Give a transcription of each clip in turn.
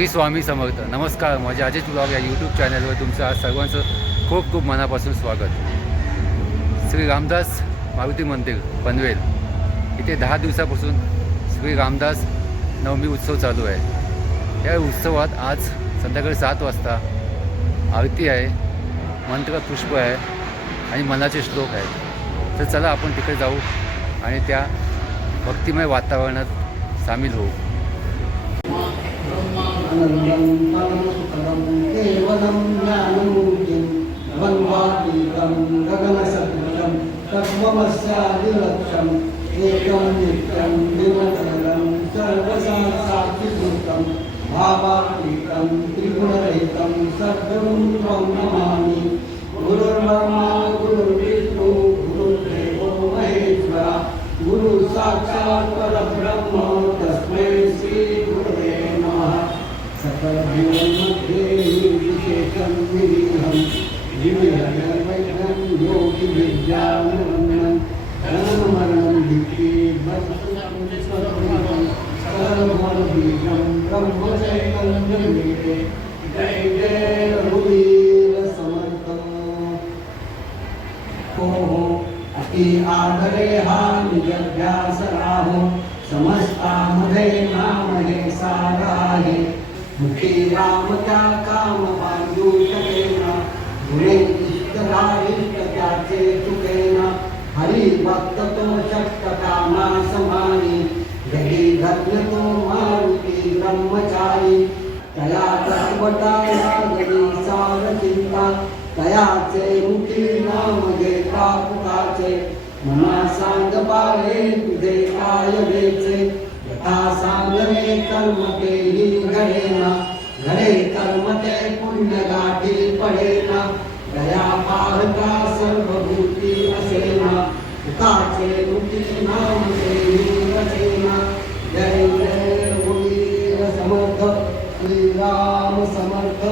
श्री स्वामी समर्थ. नमस्कार, माझ्या अजित ब्लॉग या यूट्यूब चॅनलवर तुमचं आज सर्वांचं खूप खूप मनापासून स्वागत. श्री रामदास मारुती मंदिर पनवेल इथे 10 दिवसापासून श्री रामदास नवमी उत्सव चालू आहे. या उत्सवात आज संध्याकाळी 7 वाजता आरती आहे, मंत्र पुष्प आहे आणि मनाचे श्लोक आहेत. तर चला आपण तिकडे जाऊ आणि त्या भक्तिमय वातावरणात सामील होऊ. आनंदं परमसुखदं केवलं ज्ञानमूर्तिं वन्वातीतं गगनसदृशं तत्त्वमस्यादिलक्ष्यम् एकं नित्यं विमलनं सर्वसाक्षिभूतं भावातीतं त्रिगुणरहितं सद्गुरुं त्वं नमामि. गुरुर्ब्रह्मा गुरुर्विष्णु गुरुर्देवो महेश्वरः गुरुसाक्षात् परब्रह्म तस्मै श्रीगुरवे नमः. सकलजीवनमध्ये विशेषं विलीनं विविधवैद्यं योगिविद्यानुवन्दनं धनमरणं भिक्षेभं सर्वबीजं ब्रह्मचैतन्यमेते. जय जय रघुवीर समर्थ. हो अति आदरे हा निजध्यास राहो समस्तामध्ये नाम हे सार आहे. मुखी राम त्या काम वायुषकेना गुणे इष्टलाइष्ट त्याचे चुकेना. हरी भक्त तो शक्त कामा समानी जगी धन्य तो मारुती ब्रह्मचारी. तया तत्वता लागली सार चिंता तयाचे मुखी नाम घेता पुकाचे. मना सांग पाहे तुझे काय वेचे यथा सांगणे कर्म केली घडेना. घडे कर्म ते पुण्य गाठी पडेना. दया पाहता सर्वभूती असेना. तुकाचे मुखी नाम देवी रचेना. जय जय रघुवीर समर्थ श्रीराम समर्थ.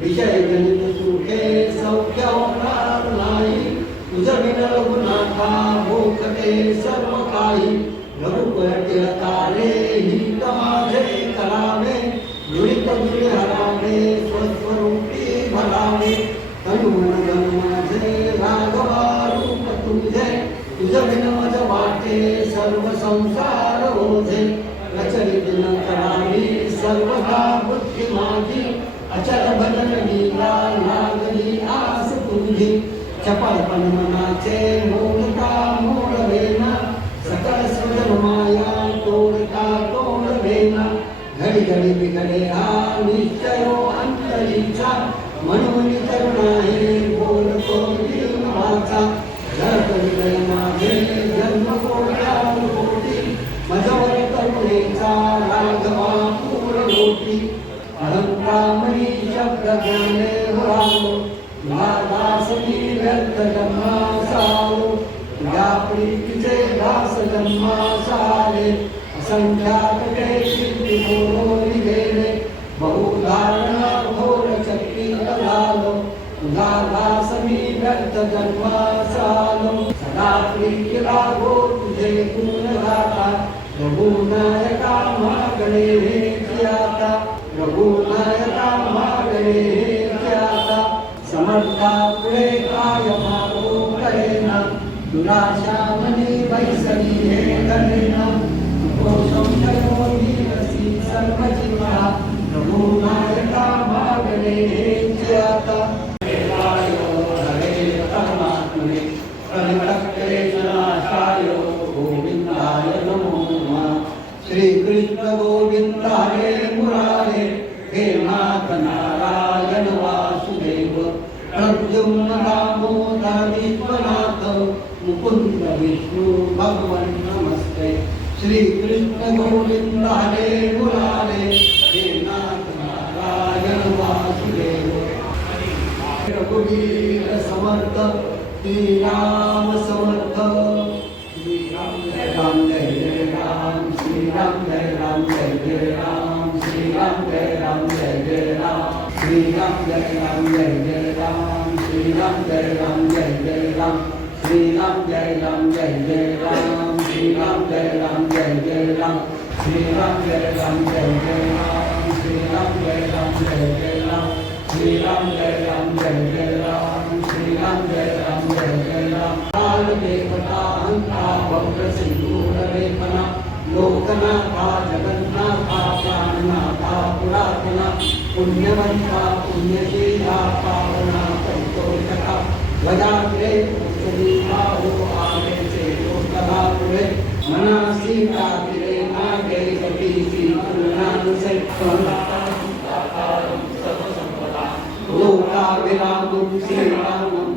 विषय गणित सुखे सौख्य होणार नाही. तुझं बिन रघुनाथा भोगते सर्व काही. रघुपती तारे हित माझे करावे दुरित दुरी हरावे स्वस्वरूपी भरावे. तनुमन गण माझे राघवा रूप तुझे. तुझं बिन मज वाटे सर्व संसार ओझे. प्रचलित न करावी सर्वदा बुद्धी माझी. अचल भजन लीला लागली आस तुझी. चपळपण मनाचे मोडता मोडवेना. सकल सृजन माया तोडता तोडवेना. घडी घडी बिघडे हा निश्चयो अंतरीचा. म्हणून तरुण आहे बोलतो दीन वाचा. जळत हृदय माझे जन्म कोटी. मजवर करुणेचा राघवा पूर गोटी. अहंकामनी शब्द ज्ञाने हुरालो. दासनी व्यर्थ जन्मासालो. तुझ्या प्रीतीचे दास जन्मासाले. असंख्यात ते शिल्पी बोलोरी गेले. बहुधारणा घोर चक्री झालो. तुझा दासनी व्यर्थ जन्मासालो. सदा प्रीती लागो तुझे गुण गाता. रघुनायका मागणे हे आता. रघुनायका मागणे हे आता. समर्था पुढे काय मागो करेना. दुराशा मनी बैसली हे करेना. तो संशयो धीरसी सर्व जीवा. रघुनायका मागणे हे आता. हरे परमात्मने प्रणतक्लेशनाशाय गोविंदाय नमो नमः. श्री कृष्ण गोविंद हरे मुरारे. हे नाथ नारायण वासुदेव. प्रद्युम्न दामोदर विश्वनाथ. मुकुंद विष्णु भगवन नमस्ते. श्री कृष्ण गोविंद हरे मुरारे. हे नाथ नारायण वासुदेव. रघुवीर समर्थ श्रीराम समर्थ. श्रीराम जय राम जय जय राम. श्रीराम जय राम जय जय राम. श्रीराम जय राम जय जय राम. श्रीराम जय राम जय जय राम. श्रीराम जय राम जय जय राम. श्रीराम जय राम जय जय राम. श्रीराम जय राम जय जय Ram. Sri Ram Jai Ram Jai Jai Ram Sri Ram Jai Ram Jai Jai Ram Sri Ram Jai Ram Jai Jai Ram Sri Ram Jai Ram Jai Jai Ram Kaal Devata Hanta Bhavya Sindhura Repana Lokanatha Jagannatha Pranatha Puratana Punyavanta Punyashila Pavana Panchotaka Vajagre Puchadita Ho Ave Chekotala Pure Manasi Kakire Nage Kapisi Purnanuse Pranataram Sarvasampada Loka Viramum Sriramam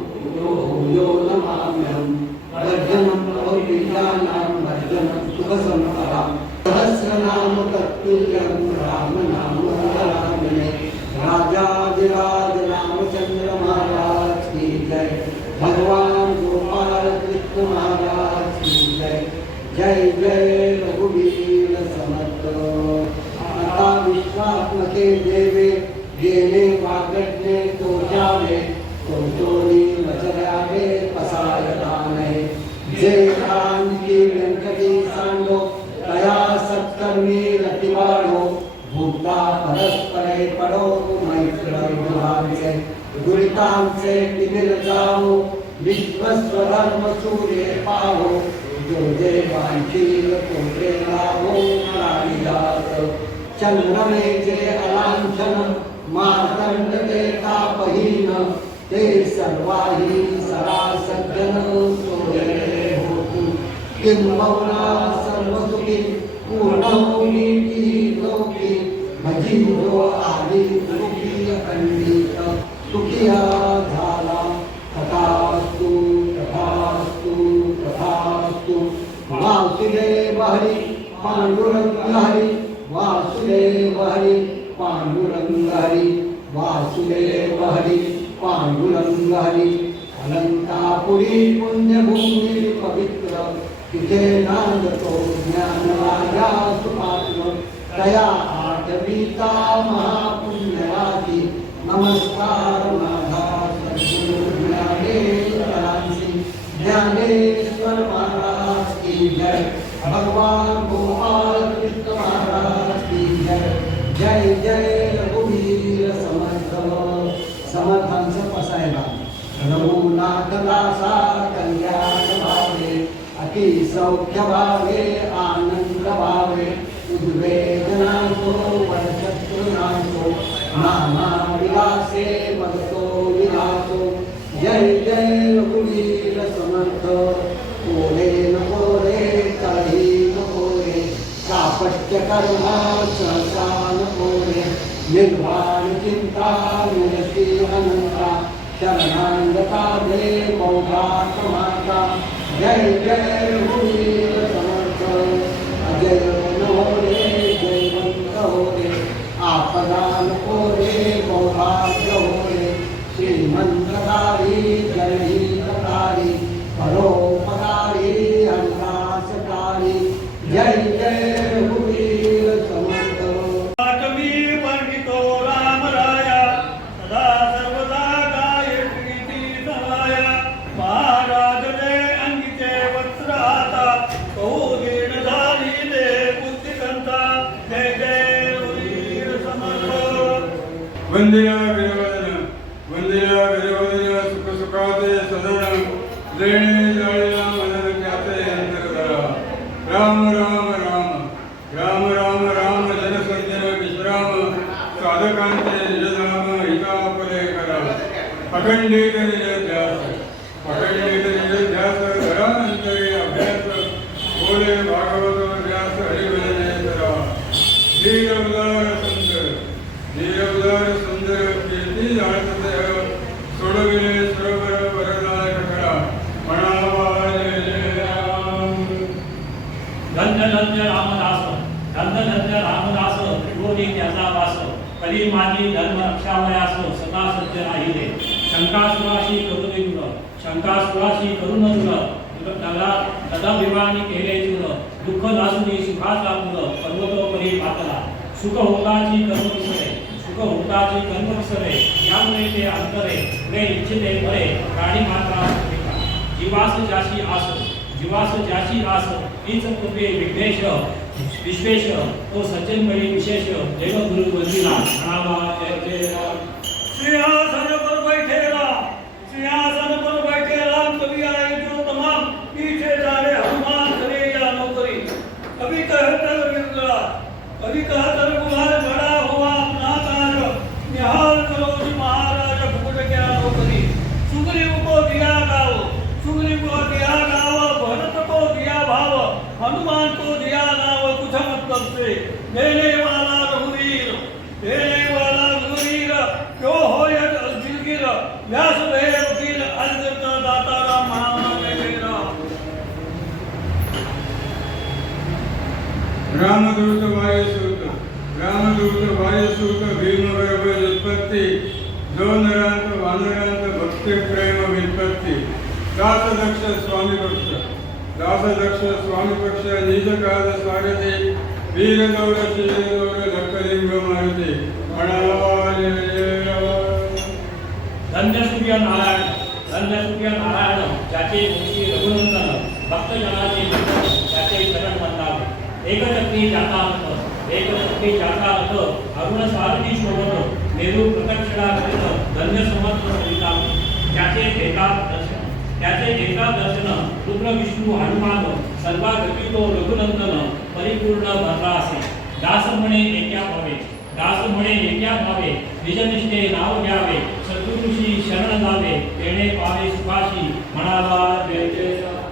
Yo Namamyam Varjanam Avijanam Varjanam Sukhasamparam Sahasranam Tattulyam Ramanam Ramane Raja Viraj Ramachandra Maharaj Ki Jai Bhagwan Gopal Krishna Maharaj Ki Jai Jai Jai Raghuveer Samarth Ata Vishwatmake Deve Gene Vagatne Tojaave Tochoni Vajrayave Pasayatane Jai Ram Ki Venkati Sando Kaya Satkarmi Rativado Bhutta Paraspare Pado Maitra Viduramse Guritamse Timir Jao Vishwaswaram Surye Pavo जो जय वांछील कोटे लाभो प्राणिदास चंद्र में जय अलांछन मार्तंड ते तापहीन ते सर्वाही सरासज्जन सोये होतु किं बहुना सर्वसुखी पूर्णभूमि की लोकी भजिंदो आदि सुखी खंडित सुखिया झाला तथास्तु तथास्तु तथास्तु वासुदेव हरि पांडुरंग हरि वासुदेव हरि पांडुरंग हरि वासुदेव हरि पांडुरंग हरि अनंतापुरी पुण्यभूमि पवित्र तिथे नांदतो ज्ञानराजा सुपात्र तया आठवीता महापुण्यराशी नमस्कार माझा सद्गुरु ज्ञानेश्वर महाराज की जय भगवान गोपाल कृष्ण महाराज की जय जय जय रघुवीर समर्थ समर्थांचं पसायला रघुनाथ दासा कल्याण भावे अति सौख्य भावे आनंद भावे उद्वेदनासो वर्षत्रुनासो नाना विलासे मदतो विलासो जय जय रघुवीर समर्थ कोरे न कोरे कही न कोरे कापट्य कर्मा सहसा न कोरे निर्वाण चिंता निरती अनंता शरणांगता दे मौघात माता जय जय रघुवीर समर्थ अजय न हो रे जयवंत हो रे आपदा न कोरे मौभाग्य हो रे श्रीमंतकारी जयहितकारी परोपकारी अल्लासकारी जय जय रघुवीर समर्थ कवी पंडितो राम राया सदा सर्वदा गायत्री सहाया महाराज जय अंगिते वस्त्राता कौदीन धारी दे बुद्धिकंता जय जय रघुवीर समर्थ वंदया गिरिवदन सुख सुखाते सदन लेणे जाळीला मनन ख्याते अंतरधरा राम राम राम राम राम राम जनसंजय विश्राम साधकांचे निजधाम हितापदे करा अखंडित निजध्यास धरांतरे अभ्यास बोले भागवत व्यास हरिभजने करा धीरवदार सुंदर कीर्ती जाणते सोडविले सरोवर वरदायक करा म्हणावा जय जय राम धन्य धन्य रामदास त्रिभुवनी त्याचा वास कली माझी धर्म रक्षावयास सदा सत्य राहिले शंकासुराशी करुण ददाभिमानी केले चूर दुःख दासुनी सुखाचा मूल पर्वतोपरी पातला सुख होताची कर्म विसरे यामुळे ते अंतरे पुढे इच्छिते बरे प्राणी मात्रा जीवास ज्याशी आस हीच कृपे विघ्नेश विश्वेश तो सज्जनपणी विशेष देवगुरु वंदिला म्हणावा जय जय राम सिंहासन पर बैठेला सिंहासन पर बैठेला कभी आए जो तमाम पीछे जाने हनुमान करे या नौकरी कभी कहते विरगला कभी कहते कुमार बड़ा हुआ अपना कार्य निहाल करो जी महाराज भूल क्या नौकरी सुग्रीव को दिया गाओ सुग्रीव को दिया गाओ भरत को दिया भाव हनुमान को दिया नाव कुछ मतलब से देने वाला रघुवीर क्यों हो यह दिलगिर व्यास भय वकील अर्जुन का दाता राम महाराज मेरा रामदूत वायुसूत भीम गर्भ उत्पत्ती जो नरांत वानरांत भक्ती प्रेम वित्पत्ती दासदक्ष स्वामी पक्ष निज काल सारथी वीर गौर शिवगौर लखलिंग मारुती म्हणावा जय जय राम धन्य सूर्य नारायण ज्याचे मुखी रघुनंदन भक्तजनाचे मित्र ज्याचे चरण वंदावे एकचक्री जाता रथ अरुण सारथी शोभत मेरू प्रदक्षिणा करीत धन्य समर्थ करितावे त्याचे देतात दर्शन रुद्र विष्णू हनुमान सर्वा गती तो रघुनंदन परिपूर्ण भरला असे दास म्हणे एका भावे निजनिष्ठे नाव घ्यावे सद्गुरूशी शरण जावे तेणे पावे सुखाशी म्हणावा जय जय राम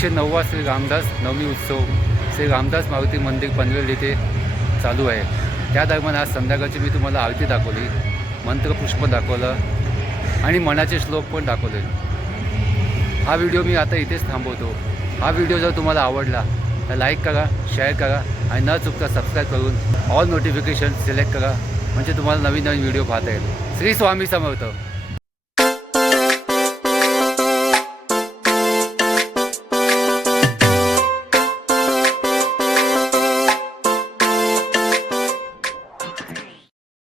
109वा श्री रामदास नवमी उत्सव श्री रामदास मारुती मंदिर पनवेल येथे चालू आहे. त्या दरम्यान आज संध्याकाळची मी तुम्हाला आरती दाखवली, मंत्रपुष्प दाखवलं आणि मनाचे श्लोक पण दाखवले. हा व्हिडिओ मी आता इथेच थांबवतो. हा व्हिडिओ जर तुम्हाला आवडला तर लाईक करा, शेअर करा आणि न चुकता सबस्क्राईब करून ऑल नोटिफिकेशन सिलेक्ट करा, म्हणजे तुम्हाला नवीन नवीन व्हिडिओ पाहता येईल. श्री स्वामी समर्थ.